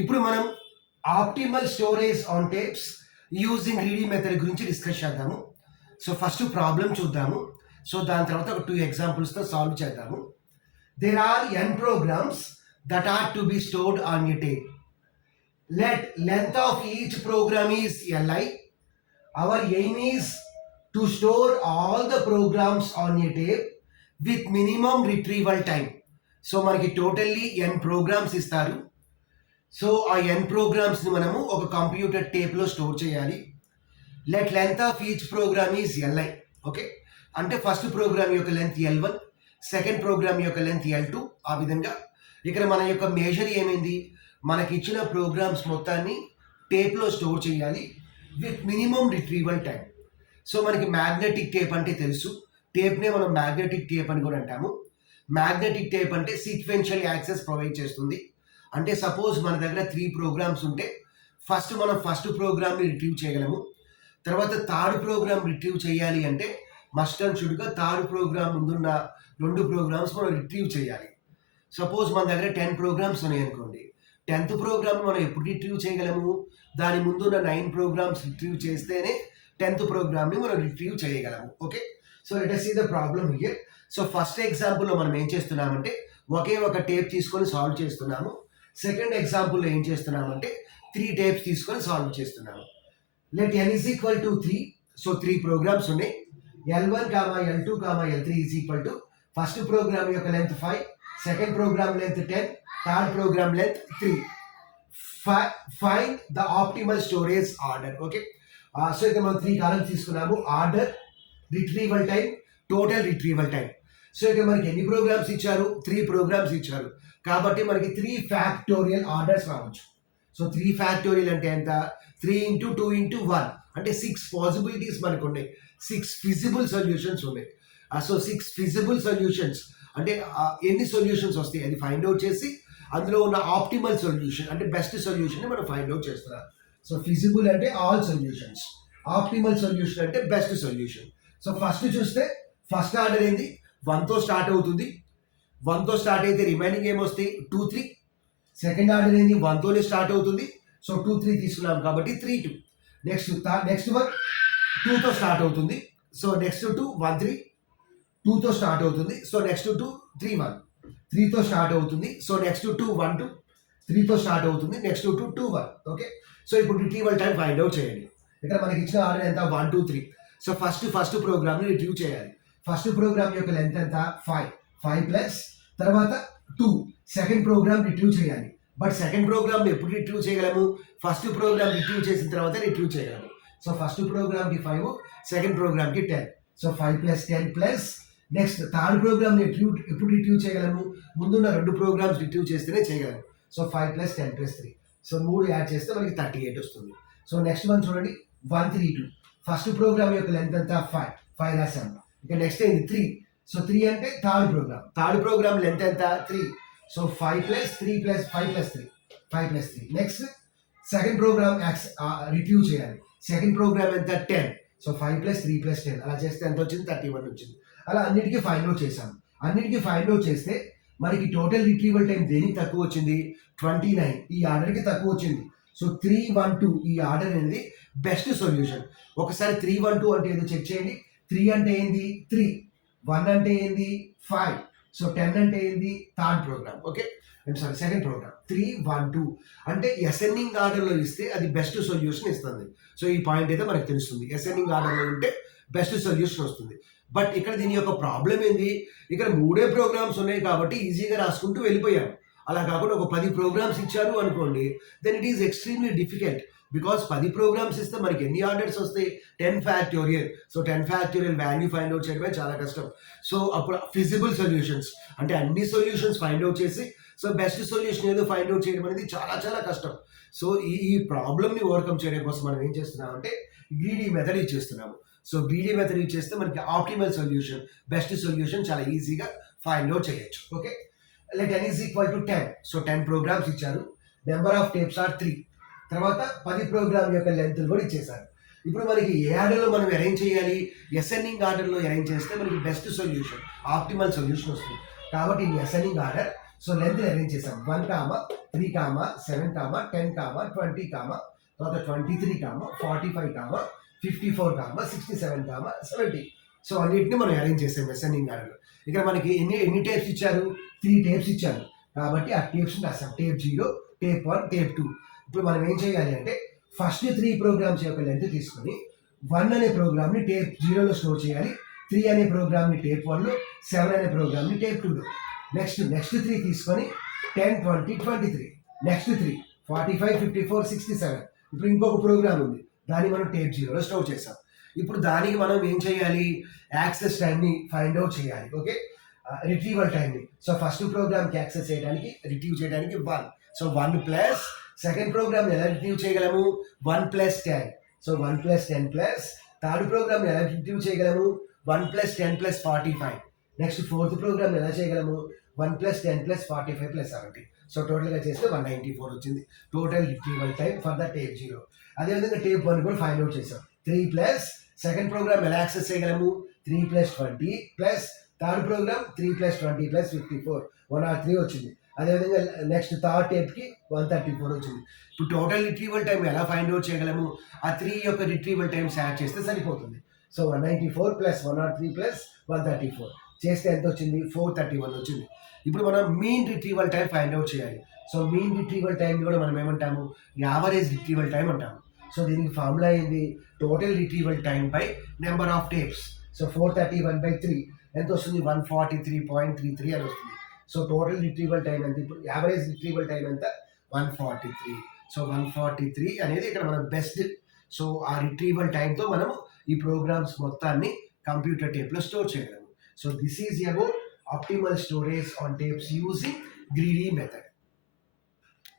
ఇప్పుడు మనం optimal storage on tapes using greedy method గురించి డిస్కస్ చేద్దాము. సో ఫస్ట్ ప్రాబ్లం చూద్దాము. సో దాని తర్వాత ఒక 2 ఎగ్జాంపుల్స్తో సాల్వ్ చేద్దాము. There are n programs that are to be stored on a tape. Let length of each program is li. Our aim is to store all the programs on a tape with minimum retrieval time. So మనకి totally n programs ఇస్తారు. So ఆ n ప్రోగ్రామ్స్ని మనము ఒక computer టేప్లో store చేయాలి. Let length of each program is li. Okay, అంటే first program యొక్క లెంత్ L1, సెకండ్ ప్రోగ్రామ్ యొక్క లెంత్ L2. ఆ విధంగా ఇక్కడ మన యొక్క మేజర్ ఏమైంది, మనకి ఇచ్చిన ప్రోగ్రామ్స్ మొత్తాన్ని టేప్లో స్టోర్ చేయాలి with minimum retrieval time. So మనకి మ్యాగ్నెటిక్ టేప్ అంటే తెలుసు, టేప్నే మనం మ్యాగ్నెటిక్ టేప్ అని కూడా అంటాము. మ్యాగ్నెటిక్ టేప్ అంటే సీక్వెన్షియల్ యాక్సెస్ ప్రొవైడ్ చేస్తుంది. అంటే సపోజ్ మన దగ్గర 3 ప్రోగ్రామ్స్ ఉంటే మనం ఫస్ట్ ప్రోగ్రామ్ని రిట్రీవ్ చేయగలము. తర్వాత థర్డ్ ప్రోగ్రామ్ రిట్రీవ్ చేయాలి అంటే మస్ట్ అండ్ షుడ్గా థర్డ్ ప్రోగ్రామ్ ముందున్న 2 ప్రోగ్రామ్స్ మనం రిట్రీవ్ చేయాలి. సపోజ్ మన దగ్గర 10 ప్రోగ్రామ్స్ ఉన్నాయి అనుకోండి, 10th ప్రోగ్రామ్ మనం ఎప్పుడు రిట్రీవ్ చేయగలము, దాని ముందున్న 9 ప్రోగ్రామ్స్ రిట్రీవ్ చేస్తేనే 10th ప్రోగ్రామ్ని మనం రిట్రీవ్ చేయగలము. Okay, so let us see the problem here. So first ఎగ్జాంపుల్లో మనం ఏం చేస్తున్నామంటే ఒకే ఒక టేప్ తీసుకొని సాల్వ్ చేస్తున్నాము. సెకండ్ ఎగ్జాంపుల్లో ఏం చేస్తున్నామంటే 3 టేప్స్ తీసుకొని సాల్వ్ చేస్తున్నాము. Let n is equal to 3. So 3 programs ఉన్నాయి. L1, L2, L3 is equal to first program యొక్క length 5, second program length 10, third program length 3. Find the optimal storage order. Okay, so ఇక్కడ మనం 3 columns తీసుకున్నాము. Order, retrieval time, total retrieval time. So ఇక్కడ మనకి ఎన్ని programmes ఇచ్చారు, 3 programmes ఇచ్చారు. కాబట్టి మనకి 3 ఫ్యాక్టోరియల్ ఆర్డర్స్ రావచ్చు. సో 3 ఫ్యాక్టోరియల్ అంటే ఎంత, 3 × 2 × 1 అంటే 6 పాసిబిలిటీస్ మనకు ఉన్నాయి, 6 ఫిజిబుల్ సొల్యూషన్స్ ఉన్నాయి. సో 6 ఫిజిబుల్ సొల్యూషన్స్ అంటే ఎన్ని సొల్యూషన్స్ వస్తాయి అది ఫైండ్ అవుట్ చేసి అందులో ఉన్న ఆప్టిమల్ సొల్యూషన్ అంటే బెస్ట్ సొల్యూషన్ మనం ఫైండ్ అవుట్ చేస్తున్నాం. సో ఫిజిబుల్ అంటే ఆల్ సొల్యూషన్స్, ఆప్టిమల్ సొల్యూషన్ అంటే బెస్ట్ సొల్యూషన్. సో ఫస్ట్ చూస్తే ఫస్ట్ ఆర్డర్ ఏంది, 1తో స్టార్ట్ అవుతుంది. 1తో స్టార్ట్ అయితే రిమైనింగ్ ఏమొస్తాయి, 2, 3. సెకండ్ ఆర్డర్ ఏంది, 1తోనే స్టార్ట్ అవుతుంది. సో 2, 3 తీసుకున్నాం కాబట్టి 3, 2. నెక్స్ట్ వన్ 2తో స్టార్ట్ అవుతుంది. So next 2, 1, 3. 2తో స్టార్ట్ అవుతుంది. So next 2, 3, 1. 3తో స్టార్ట్ అవుతుంది. So next 2, 1, 2. 3తో స్టార్ట్ అవుతుంది. నెక్స్ట్ 2, 2, 1. ఓకే, సో ఇప్పుడు రిట్రీవల్ టైం ఫైండ్ అవుట్ చేయండి. ఇక్కడ మనకి ఇచ్చిన ఆర్డర్ ఎంత, 1, 2, 3. సో ఫస్ట్ ప్రోగ్రామ్ని రిట్రీవ్ చేయాలి. ఫస్ట్ ప్రోగ్రామ్ యొక్క లెంత్ ఎంత, 5 ప్లస్ తర్వాత 2. సెకండ్ ప్రోగ్రామ్ రిట్రీవ్ చేయాలి. బట్ సెకండ్ ప్రోగ్రామ్ని ఎప్పుడు రిట్రీవ్ చేయగలము, ఫస్ట్ ప్రోగ్రామ్ రిట్రీవ్ చేసిన తర్వాత రిట్రీవ్ చేయగలము. సో ఫస్ట్ ప్రోగ్రామ్కి 5, సెకండ్ ప్రోగ్రామ్కి 10. సో 5 + 10 ప్లస్ నెక్స్ట్ థర్డ్ ప్రోగ్రామ్ని ఎప్పుడు రిట్రీవ్ చేయగలము, ముందున్న 2 ప్రోగ్రామ్స్ రిట్రీవ్ చేస్తేనే చేయగలము. సో 5 + 10 + 3. సో 3 యాడ్ చేస్తే మనకి 38 వస్తుంది. సో నెక్స్ట్ వన్ చూడండి, 1, 3, 2. ఫస్ట్ ప్రోగ్రామ్ యొక్క లెంత్ అంతా 5 రాసాము. ఇక నెక్స్ట్ ఏంటి, 3. సో 3 అంటే థర్డ్ ప్రోగ్రామ్ లెంత్ ఎంత, 3. So 5 + 3 + 5 + 3, 5 + 3. Next second program retrieve చేయాలి. సెకండ్ ప్రోగ్రామ్ ఎంత, 10. సో 5 + 3 + 10 అలా చేస్తే ఎంత వచ్చింది, 31 వచ్చింది. అలా అన్నిటికీ ఫైండ్ అవుట్ చేశాము. అన్నిటికీ ఫైండ్ అవుట్ చేస్తే మనకి టోటల్ రిట్రీవల్ టైం దేనికి తక్కువ వచ్చింది, 29. ఈ ఆర్డర్కి తక్కువ వచ్చింది. సో 3, 1, 2 ఈ ఆర్డర్ అనేది బెస్ట్ సొల్యూషన్. ఒకసారి 3, 1, 2 అంటే ఏదో చెక్ చేయండి. 3 అంటే ఏంది, 3. 1 అంటే ఏంది, 5. సో 10 అంటే ఏంది, third program. Okay, second program. 3, 1, 2 అంటే అసెండింగ్ ఆర్డర్లో ఇస్తే అది బెస్ట్ సొల్యూషన్ ఇస్తుంది. సో ఈ పాయింట్ అయితే మనకు తెలుస్తుంది, అసెండింగ్ ఆర్డర్లో ఉంటే బెస్ట్ సొల్యూషన్ వస్తుంది. బట్ ఇక్కడ దీని యొక్క ప్రాబ్లం ఏంది, ఇక్కడ 3 ప్రోగ్రామ్స్ ఉన్నాయి కాబట్టి ఈజీగా రాసుకుంటూ వెళ్ళిపోయాం. అలా కాకుండా ఒక 10 ప్రోగ్రామ్స్ ఇచ్చారు అనుకోండి, then it is extremely difficult. Because 10 programs ఇస్తే మనకి ఎన్ని ఆర్డర్స్ వస్తాయి, 10 factorial. So 10 factorial value find out చేయడమే చాలా కష్టం. సో అప్పుడు ఫిజిబుల్ సొల్యూషన్స్ అంటే అన్ని సొల్యూషన్స్ ఫైండ్ అవుట్ చేసి సో బెస్ట్ సొల్యూషన్ ఏదో ఫైండ్ అవుట్ చేయడం అనేది చాలా చాలా కష్టం. సో ఈ ప్రాబ్లమ్ని ఓవర్కమ్ చేయడం కోసం మనం ఏం చేస్తున్నామంటే గ్రీడీ మెథడ్ యూజ్ చేస్తున్నాము. సో గ్రీడీ మెథడ్ యూజ్ చేస్తే మనకి ఆప్టిమల్ సొల్యూషన్, బెస్ట్ సొల్యూషన్ చాలా ఈజీగా ఫైండ్ అవుట్ చేయొచ్చు. Okay, let n is equal to 10. So 10 programs ఇచ్చారు. Number of tapes are 3. తర్వాత 10 ప్రోగ్రామ్ యొక్క లెంత్ కూడా ఇచ్చేసారు. ఇప్పుడు మనకి ఏ ఆర్డర్లో మనం అరేంజ్ చేయాలి, అసెండింగ్ ఆర్డర్లో అరేంజ్ చేస్తే మనకి బెస్ట్ సొల్యూషన్, ఆప్టిమల్ సొల్యూషన్ వస్తుంది. కాబట్టి ఇది ascending order. So length arrange చేసాం 1 comma 3 comma 7 comma 10 comma 20 comma తర్వాత 23 comma 45 comma 54 comma 67 comma 70. So అన్నిటిని మనం అరేంజ్ చేసాం అసెండింగ్ ఆర్డర్. ఇక్కడ మనకి ఎన్ని టేప్స్ ఇచ్చారు? 3 టేప్స్ ఇచ్చారు. కాబట్టి ఆ టేప్స్ రాసాం. Tape 0, tape 1, tape 2. ఇప్పుడు మనం ఏం చేయాలి అంటే ఫస్ట్ 3 ప్రోగ్రామ్స్ యొక్క లెంత్ తీసుకొని 1 అనే ప్రోగ్రామ్ని టేప్ 0లో స్టోర్ చేయాలి, 3 అనే ప్రోగ్రామ్ని టేప్ 1లో, 7 అనే ప్రోగ్రామ్ని టేప్ 2లో. నెక్స్ట్ 3 తీసుకొని 10, 20, 23. నెక్స్ట్ 3 45, 54, 67. ఇప్పుడు ఇంకొక ప్రోగ్రామ్ ఉంది, దాన్ని మనం టేప్ 0లో స్టోర్ చేసాం. ఇప్పుడు దానికి మనం ఏం చేయాలి? యాక్సెస్ టైంని ఫైండ్ అవుట్ చేయాలి. ఓకే, రిట్రీవల్ టైంని. సో ఫస్ట్ ప్రోగ్రామ్కి యాక్సెస్ చేయడానికి రిట్రీవ్ చేయడానికి 1. సో 1 ప్లస్ సెకండ్ ప్రోగ్రామ్ ఎలా రిట్రీవ్ చేయగలము? 1 plus 10. So 1 plus 10 plus third program ఎలా రిట్రీవ్ చేయగలము? 1 plus 10 plus 45. Next fourth program ఎలా చేయగలము? 1 ప్లస్ 10 ప్లస్ 45 ప్లస్ 70. సో టోటల్గా చేస్తే 194 వచ్చింది total retrieval time for the tape 0. అదేవిధంగా టేప్ 1 కూడా ఫైండ్ అవుట్ చేసాం. 3 ప్లస్ సెకండ్ ప్రోగ్రామ్ ఎలా యాక్సెస్ చేయగలము? 3 plus 20 plus third programme 3 plus 20 plus 54 103 వచ్చింది. అదేవిధంగా నెక్స్ట్ థర్డ్ టేప్కి 134 వచ్చింది. ఇప్పుడు టోటల్ రిట్రీవల్ టైం ఎలా ఫైండ్ అవుట్ చేయగలము? ఆ 3 యొక్క రిట్రీవల్ టైమ్స్ యాడ్ చేస్తే సరిపోతుంది. సో 194 ప్లస్ 103 ప్లస్ 134 చేస్తే ఎంత వచ్చింది? 431 వచ్చింది. ఇప్పుడు మనం mean retrieval time find out చేయాలి. సో మీన్ రిట్రీవల్ టైం కూడా మనం ఏమంటాము? యావరేజ్ రిట్రీవల్ టైం అంటాము. సో దీనికి ఫార్ములా ఏంది? Total retrieval time by number of tapes. So 431/3 ఎంత వస్తుంది? 143.33 అని వస్తుంది. సో టోటల్ రిట్రీవల్ టైం ఎంత? ఇప్పుడు యావరేజ్ రిట్రీవల్ టైం ఎంత? 143. సో 143 అనేది ఇక్కడ మన బెస్ట్. సో ఆ రిట్రీవల్ టైంతో మనము ఈ ప్రోగ్రామ్స్ మొత్తాన్ని కంప్యూటర్ టేప్లో స్టోర్ చేయగలము. So this is about optimal storage on tapes using greedy method.